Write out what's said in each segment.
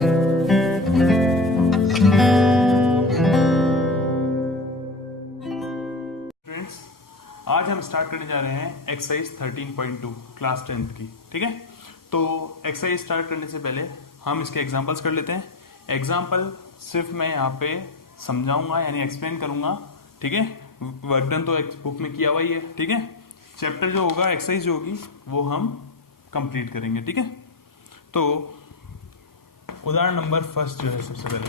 Friends, आज हम start करने जा रहे हैं एक्सरसाइज 13.2 क्लास 10th की। ठीक है, तो एक्सरसाइज स्टार्ट करने से पहले हम इसके एग्जांपल्स कर लेते हैं। एग्जांपल सिर्फ मैं यहाँ पे समझाऊंगा यानी एक्सप्लेन करूंगा। ठीक है, वर्क डन तो बुक में किया हुआ ही है। ठीक है, चैप्टर जो होगा, एक्सरसाइज जो होगी वो हम कंप्लीट करेंगे। ठीक है, तो उदाहरण नंबर फर्स्ट जो है, सबसे पहले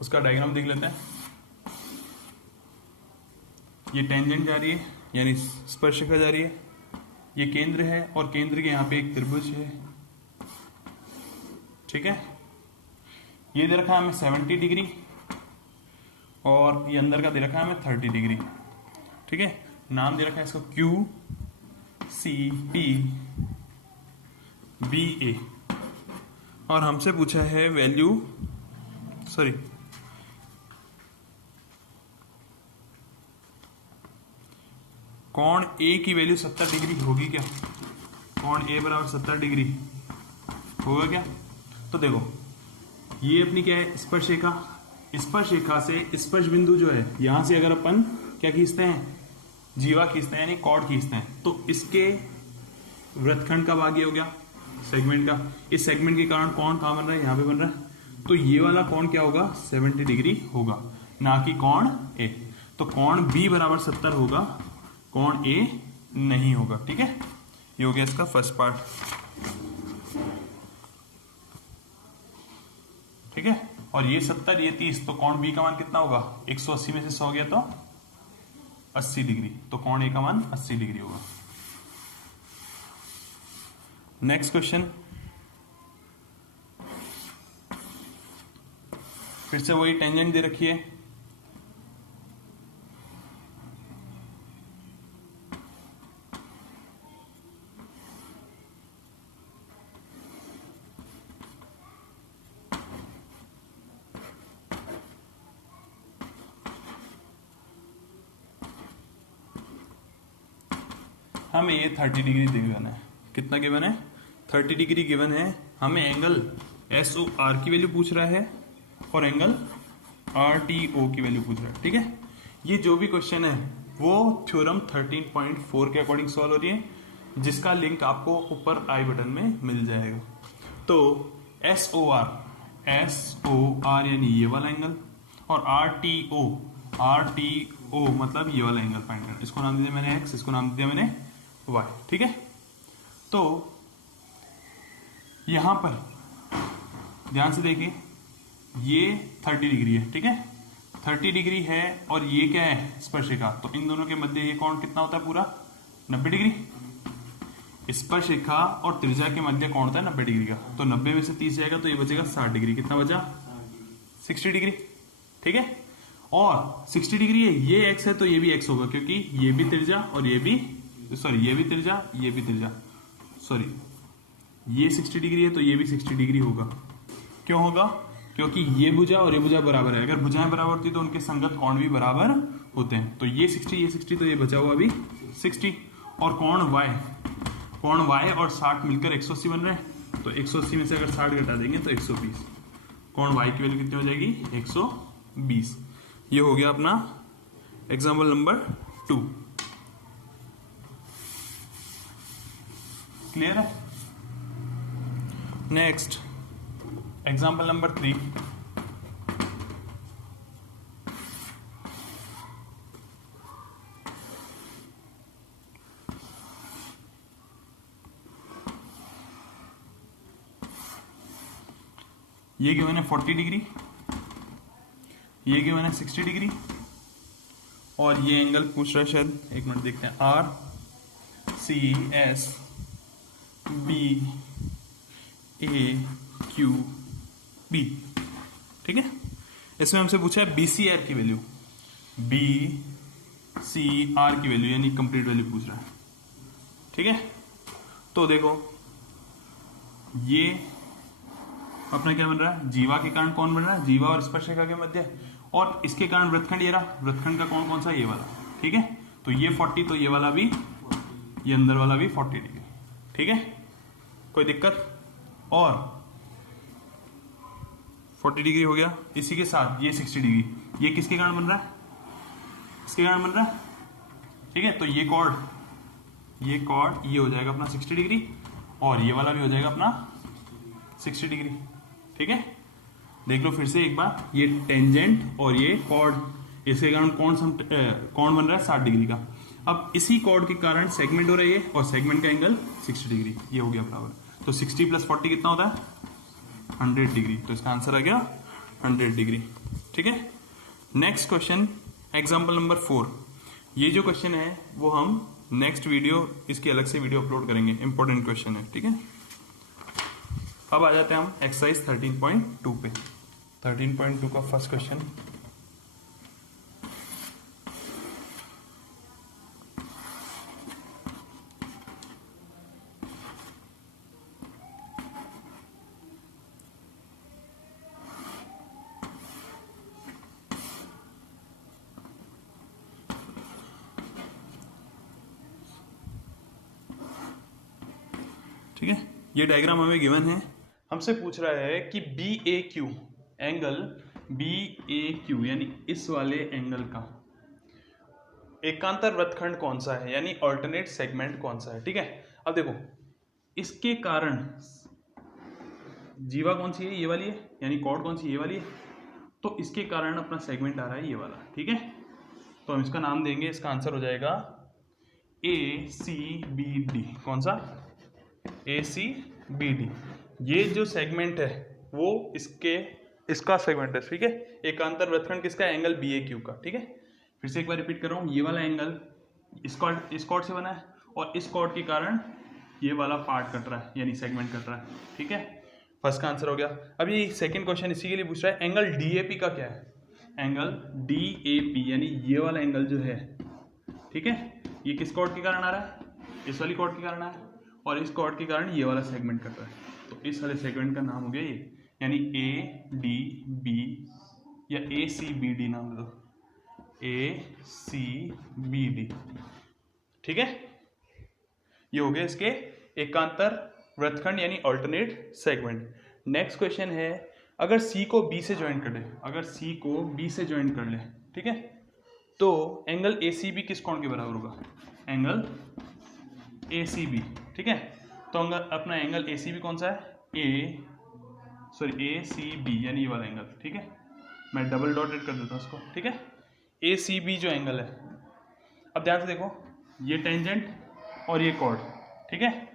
उसका डायग्राम देख लेते हैं। ये टेंजेंट जा रही है यानी स्पर्शिका जा रही है, ये केंद्र है और केंद्र के यहाँ पे एक त्रिभुज है। ठीक है, ये दे रखा है हमें 70 डिग्री और ये अंदर का दे रखा है हमें 30 डिग्री। ठीक है, नाम दे रखा है इसको क्यू सी पी बी ए और हमसे पूछा है वैल्यू, सॉरी कोण ए की वैल्यू 70 डिग्री होगी क्या? कोण ए बराबर 70 डिग्री होगा क्या? तो देखो, ये अपनी क्या है, स्पर्शरेखा। स्पर्शरेखा से स्पर्श बिंदु जो है, यहां से अगर अपन क्या खींचते हैं, जीवा खींचते हैं यानी कॉर्ड खींचते हैं, तो इसके वृत्तखंड का भाग ये हो गया सेगमेंट का। इस सेगमेंट के कारण कोण कहां बन रहा है, यहां पे बन रहा है। तो ये वाला कोण क्या होगा, 70 डिग्री होगा, ना कि कोण ए। तो कोण बी बराबर 70 होगा, कोण ए नहीं होगा। ठीक है, ये हो गया इसका फर्स्ट पार्ट। ठीक है, और ये 70 ये 30, तो कोण बी का मान कितना होगा, 180 में से 100 गया तो 80 डिग्री। तो कोण ए का मान 80 डिग्री होगा। नेक्स्ट क्वेश्चन, फिर से वही टेंजेंट दे रखी है। हमें ये 30 डिग्री गिवन है। कितना गिवन है, 30 डिग्री गिवन है। हमें एंगल एस ओ आर की वैल्यू पूछ रहा है और एंगल आर टी ओ की वैल्यू पूछ रहा है। ठीक है, ये जो भी क्वेश्चन है वो थ्योरम 13.4 के अकॉर्डिंग सॉल्व हो रही है, जिसका लिंक आपको ऊपर आई बटन में मिल जाएगा। तो एस ओ आर यानी ये वाला एंगल, और आर टी ओ मतलब ये वाला एंगल फाइंड करना। इसको नाम दिया मैंने एक्स, इसको नाम दिया मैंने वाई। ठीक है, तो यहां पर ध्यान से देखिए, ये 30 डिग्री है। ठीक है, 30 डिग्री है और ये क्या है, स्पर्शरेखा। तो इन दोनों के मध्य ये कोण कितना होता है, पूरा 90 डिग्री। स्पर्शरेखा और त्रिज्या के मध्य कोण होता है 90 डिग्री का। तो 90 में से 30 जाएगा तो ये बचेगा 60 डिग्री। कितना बचा, 60 डिग्री। ठीक है, और 60 डिग्री है, ये एक्स है तो ये भी एक्स होगा, क्योंकि ये भी त्रिज्या और ये भी, सॉरी ये भी त्रिज्या, ये भी त्रिज्या, सॉरी ये 60 डिग्री है तो ये भी 60 डिग्री होगा। क्यों होगा, क्योंकि ये भुजा और ये भुजा बराबर है। अगर भुजाएं बराबर होती तो उनके संगत कोण भी बराबर होते हैं। तो ये 60 तो ये बचा हुआ अभी 60। और कोण y और 60 मिलकर 180 बन रहे हैं। तो 180 में से अगर 60 घटा देंगे तो 120। कोण y की वैल्यू कितनी हो जाएगी, 120। ये हो गया अपना एग्जाम्पल नंबर 2। क्लियर है? Next example number 3। ये गिवन है 40 डिग्री, ये गिवन है 60 डिग्री, और ये एंगल पूछ रहा है शायद, एक मिनट देखते हैं, आर सी एस बी ए क्यू बी। ठीक है, इसमें हमसे पूछा है बी सी आर की वैल्यू, बी सी आर की वैल्यू यानी कंप्लीट वैल्यू पूछ रहा है। ठीक है, तो देखो ये अपना क्या बन रहा है, जीवा के कारण कौन बन रहा है, जीवा और स्पर्शरेखा के मध्य, और इसके कारण वृत्तखंड ये रहा। वृत्तखंड का कोण कौन सा, ये वाला। ठीक है, तो ये 40 तो ये वाला भी, ये अंदर वाला भी 40 डिग्री। ठीक है, कोई दिक्कत? और 40 डिग्री हो गया। इसी के साथ ये 60 डिग्री, ये किसके कारण बन रहा है? इसके कारण बन रहा है, ठीक है। तो ये कॉर्ड ये हो जाएगा अपना 60 डिग्री और ये वाला भी हो जाएगा अपना 60 डिग्री, ठीक है। देख लो फिर से एक बार, ये टेंजेंट और ये कॉर्ड, इसके कारण कौन बन रहा है 60 डिग्री का। अब इसी कॉर्ड के कारण सेगमेंट हो रही है और सेगमेंट का एंगल 60 डिग्री, ये हो गया बराबर। तो 60 + 40 कितना होता है? 100 डिग्री। तो इसका आंसर आ गया 100 डिग्री, ठीक है। Next question, example number 4। ये जो क्वेश्चन है वो हम नेक्स्ट वीडियो, इसकी अलग से वीडियो अपलोड करेंगे, इंपॉर्टेंट क्वेश्चन है, ठीक है। अब आ जाते हैं हम एक्सरसाइज 13.2 पे। 13.2 का फर्स्ट क्वेश्चन, ठीक है। ये डायग्राम हमें गिवन है, हमसे पूछ रहा है कि BAQ एंगल, BAQ यानी इस वाले एंगल का एकांतर वृत्तखंड कौन सा है, यानी ऑल्टरनेट सेगमेंट कौन सा है, ठीक है। अब देखो, इसके कारण जीवा कौन सी है? ये वाली है, यानी कॉर्ड कौन सी? ये वाली है। तो इसके कारण अपना सेगमेंट आ रहा है ये वाला, ठीक है। तो हम इसका नाम देंगे, इसका आंसर हो जाएगा ACBD। कौन सा? ACBD। ये जो सेगमेंट है वो इसका सेगमेंट है, ठीक है। एकांतर वृत्तखंड किसका? एंगल BAQ का, ठीक है। फिर से एक बार रिपीट कर रहा हूँ, ये वाला एंगल इस कॉर्ड से बना है और इस कॉर्ड के कारण ये वाला पार्ट कट रहा है, यानी सेगमेंट कट रहा है, ठीक है। फर्स्ट का आंसर हो गया। अब ये सेकंड क्वेश्चन इसी के लिए पूछ रहा है, एंगल DAP का क्या है? एंगल DAP यानी ये वाला एंगल जो है, ठीक है, ये किस कॉर्ड के कारण आ रहा है? इस वाली कॉर्ड के कारण आ रहा है और इस कॉर्ड के कारण ये वाला सेगमेंट कट रहा है। तो इस वाले सेगमेंट का नाम हो गया ये, यानी ADB या ACBD नाम दे दो, ACBD, ठीक है। ये हो गया इसके एकांतर वृत्तखंड यानी ऑल्टरनेट सेगमेंट। नेक्स्ट क्वेश्चन है, अगर C को B से ज्वाइन कर ले, अगर C को B से ज्वाइन कर ले, ठीक है, तो एंगल ACB किस कोण के बराबर होगा? एंगल ACB, ठीक है। तो अपना एंगल ACB कौन सा है? ACB यानी ये वाला एंगल, ठीक है। मैं डबल डॉटेड कर देता हूँ इसको, ठीक है। ACB जो एंगल है, अब ध्यान से देखो, ये टेंजेंट और ये कॉर्ड, ठीक है।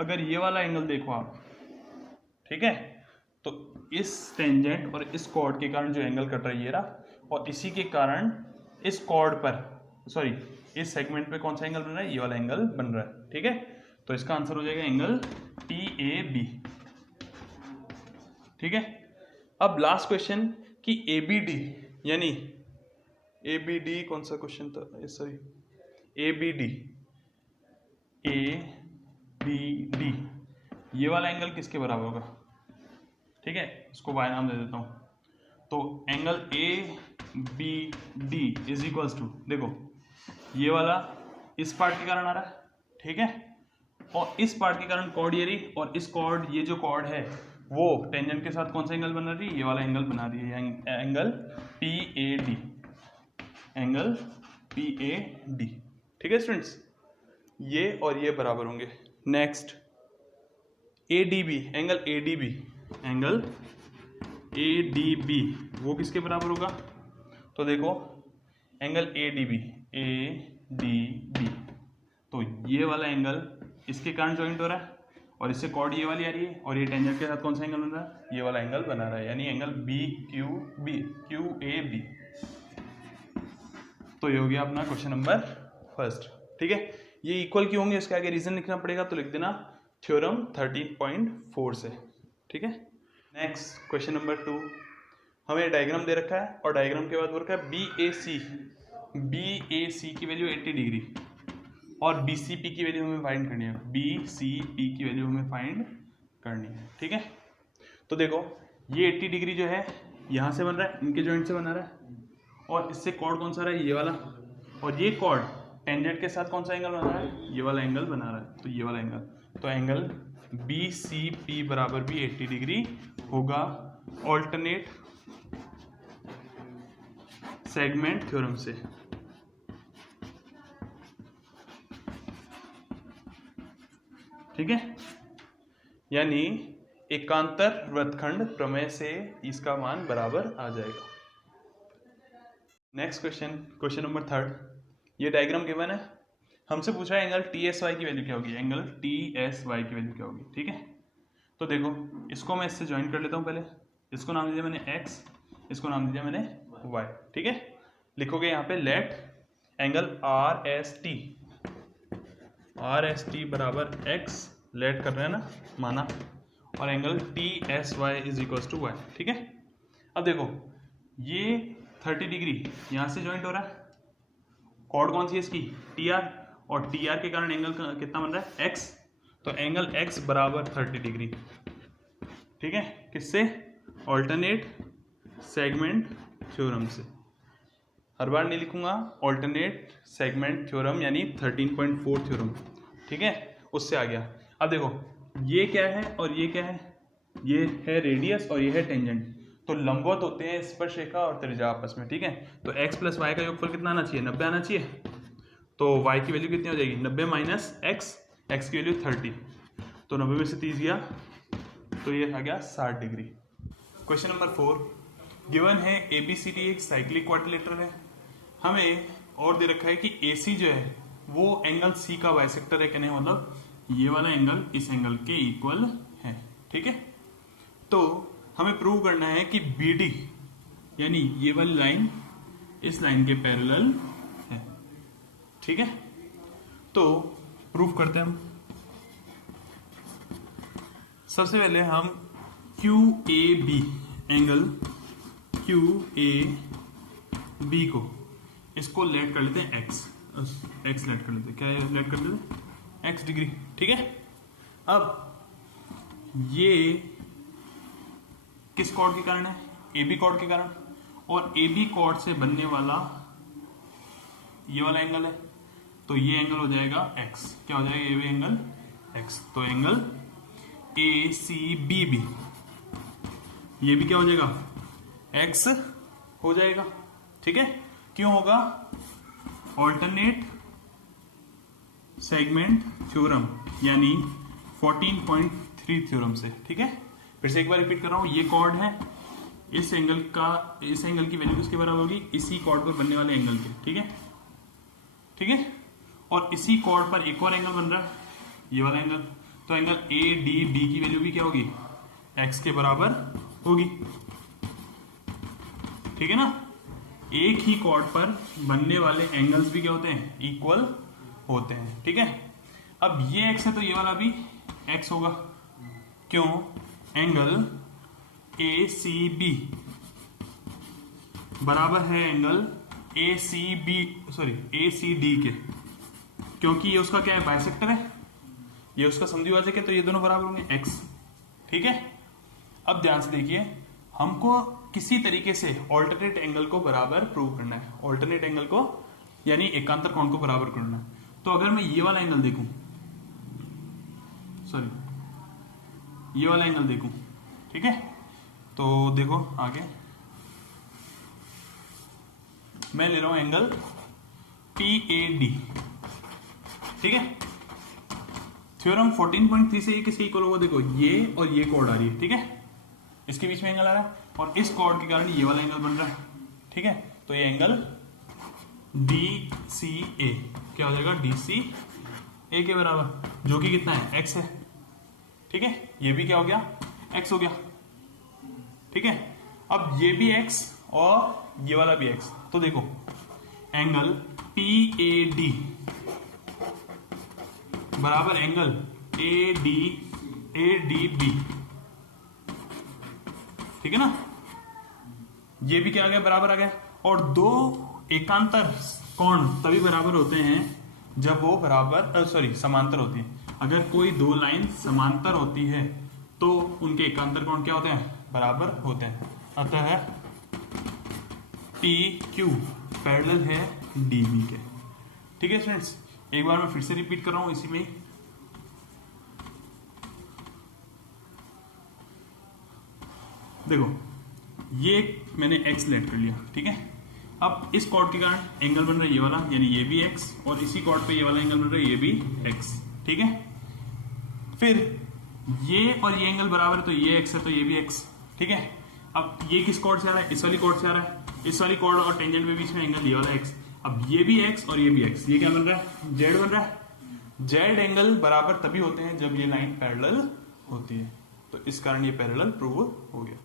अगर ये वाला एंगल देखो आप, ठीक है, तो इस टेंजेंट और इस कॉर्ड के कारण जो एंगल कट रहा है ये रहा, और इसी के कारण इस कॉर्ड पर, सॉरी इस सेगमेंट पे कौन सा एंगल बन रहा है? ये वाला एंगल बन रहा है, ठीक है। तो इसका आंसर हो जाएगा एंगल PAB, ठीक है। अब लास्ट क्वेश्चन कि ABD यानी ABD कौन सा क्वेश्चन था? सॉरी ABD ये वाला एंगल किसके बराबर होगा? ठीक है, इसको बाय नाम दे देता हूं। तो angle ABD is equals to, देखो ये वाला इस पार्ट के कारण आ रहा है, ठीक है, और इस पार्ट के कारण कॉर्ड ये रही, और इस कॉर्ड, ये जो कॉर्ड है वो टेंजेंट के साथ कौन सा एंगल बना रही है? ये वाला एंगल बना रही है, एंगल PAD, एंगल PAD, ठीक है स्टूडेंट्स। ये और ये बराबर होंगे। Next ADB, angle ADB, angle ADB वो किसके बराबर होगा? तो देखो एंगल ADB, तो ये वाला एंगल इसके कारण ज्वाइंट हो रहा है और इससे कॉर्ड ये वाली आ रही है, और ये टेंजेंट के साथ कौन सा एंगल बन रहा है? ये वाला एंगल बना रहा है, यानी एंगल QAB। तो ये हो गया अपना क्वेश्चन नंबर फर्स्ट, ठीक है। ये इक्वल क्यों होंगे, इसके आगे रीजन लिखना पड़ेगा, तो लिख देना थ्योरम 13.4 से, ठीक है। नेक्स्ट क्वेश्चन नंबर 2, हमें डायग्राम दे रखा है और डायग्राम के बाद बोल रखा है BAC की वैल्यू 80 डिग्री और BCP की वैल्यू हमें फाइंड करनी है, BCP की वैल्यू हमें फाइंड करनी है, ठीक है। तो देखो ये 80 डिग्री जो है यहाँ से बन रहा है, इनके जॉइंट से बना रहा है, और इससे कॉर्ड कौन सा रहा है? ये वाला, और ये कॉर्ड टेंजेंट के साथ कौन सा एंगल बना रहा है? ये वाला एंगल बना रहा है, तो ये वाला एंगल, तो एंगल BCP बराबर भी 80 डिग्री होगा, ऑल्टरनेट सेगमेंट थ्योरम से। ठीक है, यानी एकांतर वृत्तखंड प्रमेय से इसका मान बराबर आ जाएगा। Next question, question number 3। ये डायग्राम गिवन है, हमसे पूछा है एंगल TSY की वैल्यू क्या होगी, एंगल TSY की वैल्यू क्या होगी। ठीक है, तो देखो इसको मैं इससे ज्वाइन कर लेता हूँ। पहले इसको नाम दिया मैंने x, इसको नाम दिया मैंने y। ठीक है, लिखोगे यहाँ पे लेट एंगल RST बराबर x, लेट कर रहे हैं ना, माना, और angle TSY is equal to y। ठीक है, अब देखो ये 30 डिग्री यहाँ से ज्वाइंट हो रहा है, कॉर्ड कौन सी है इसकी, TR, और TR के कारण एंगल कितना बन रहा है, x, तो एंगल x बराबर 30 डिग्री। ठीक है, किससे, ऑल्टरनेट सेगमेंट थ्योरम से। हर बार नहीं लिखूंगा, ऑल्टरनेट सेगमेंट थ्योरम यानी 13.4 थ्योरम। ठीक है, उससे आ गया। अब देखो ये क्या है और ये क्या है, ये है रेडियस और ये है टेंजेंट, तो लंबवत होते हैं स्पर्शरेखा और त्रिज्या आपस में। ठीक है, तो x प्लस वाई का योगफल कितना आना चाहिए, 90 आना चाहिए। तो y की वैल्यू कितनी हो जाएगी, 90 माइनस x की वैल्यू 30, तो 90 में से 30 गया, तो ये आ गया 60 डिग्री। क्वेश्चन नंबर 4, गिवन है ABCD एक साइक्लिक क्वाड्रिलेटरल है, हमें और दे रखा है कि AC जो है वो एंगल C का बाइसेक्टर है, कहने मतलब ये वाला एंगल इस एंगल के इक्वल है। ठीक है, तो हमें प्रूव करना है कि BD यानी ये वाली लाइन इस लाइन के पैरेलल है। ठीक है, तो प्रूव करते हैं हम। सबसे पहले हम QAB एंगल QAB को इसको लेट कर लेते हैं x लेट कर लेते हैं, क्या लेट कर लेते हैं, x डिग्री। ठीक है, अब ये किस कॉर्ड के कारण है, AB कॉर्ड के कारण, और AB कॉर्ड से बनने वाला ये वाला एंगल है, तो ये एंगल हो जाएगा x, क्या हो जाएगा, ये एंगल x, तो एंगल ACBB ये भी क्या हो जाएगा, x हो जाएगा। ठीक है, क्यों होगा, ऑल्टरनेट सेगमेंट थ्योरम यानी 14.3 थ्योरम से। ठीक है, फिर से एक बार रिपीट कर रहा हूं, ये कॉर्ड है, इस एंगल की वैल्यू किसके बराबर होगी, इसी कॉर्ड पर बनने वाले एंगल के। ठीक है, ठीक है, और इसी कॉर्ड पर एक और एंगल बन रहा है, ये वाला एंगल, तो एंगल ADB की वैल्यू भी क्या होगी, x के बराबर होगी। ठीक है ना, एक ही कॉर्ड पर बनने वाले एंगल्स भी क्या होते हैं, इक्वल होते हैं। ठीक है, अब ये x है तो ये वाला भी x होगा, क्यों, एंगल ACB बराबर है एंगल ACD के, क्योंकि ये उसका क्या है, बाइसेक्टर है, ये उसका समद्विभाजक है, तो ये दोनों बराबर होंगे x। ठीक है, अब ध्यान से देखिए, हमको किसी तरीके से ऑल्टरनेट एंगल को बराबर प्रूव करना है, ऑल्टरनेट एंगल को यानी एकांतर कोण को बराबर करना है। तो अगर मैं ये वाला एंगल देखूं, सॉरी ये वाला एंगल देखूं, ठीक है, तो देखो आगे मैं ले रहा हूं एंगल PAD। ठीक है, थ्योरम 14.3 से ये किसके इक्वल होगा, देखो ये और ये कॉर्ड आ रही है। ठीक है, इसके बीच में एंगल आ रहा है और इस कॉर्ड के कारण ये वाला एंगल बन रहा है। ठीक है, तो ये एंगल DCA क्या हो जाएगा, DCA के बराबर, जो कि कितना है, x है। ठीक है, ये भी क्या हो गया, x हो गया। ठीक है, अब ये भी x और ये वाला भी x, तो देखो एंगल PAD बराबर एंगल ADB। ठीक है ना, ये भी क्या आ गया, बराबर आ गया। और दो एकांतर कोण तभी बराबर होते हैं जब वो समांतर होती है। अगर कोई दो लाइन समांतर होती है तो उनके एकांतर कोण क्या होते हैं, बराबर होते हैं। अतः PQ पैरेलल है DB के। ठीक है स्टूडेंट्स, एक बार मैं फिर से रिपीट कर रहा हूं इसी में। देखो ये मैंने x लेट कर लिया, ठीक है। अब इस कॉर्ड के कारण एंगल बन रहा है ये वाला, यानी ये भी x, और इसी कॉर्ड पे ये वाला एंगल बन रहा है ये भी x, ठीक है। फिर ये और ये एंगल बराबर है तो ये x है तो ये भी x, ठीक है। अब ये किस कॉर्ड से आ रहा है, इस वाली कॉर्ड से आ रहा है, इस वाली कॉर्ड और टेंजेंट के बीच में एंगल ये वाला x। अब ये भी x और ये भी x, ये क्या बन रहा है, z बन रहा है। z एंगल बराबर तभी होते हैं जब ये लाइन पैरेलल होती है, तो इस कारण ये पैरेलल प्रूव हो गया।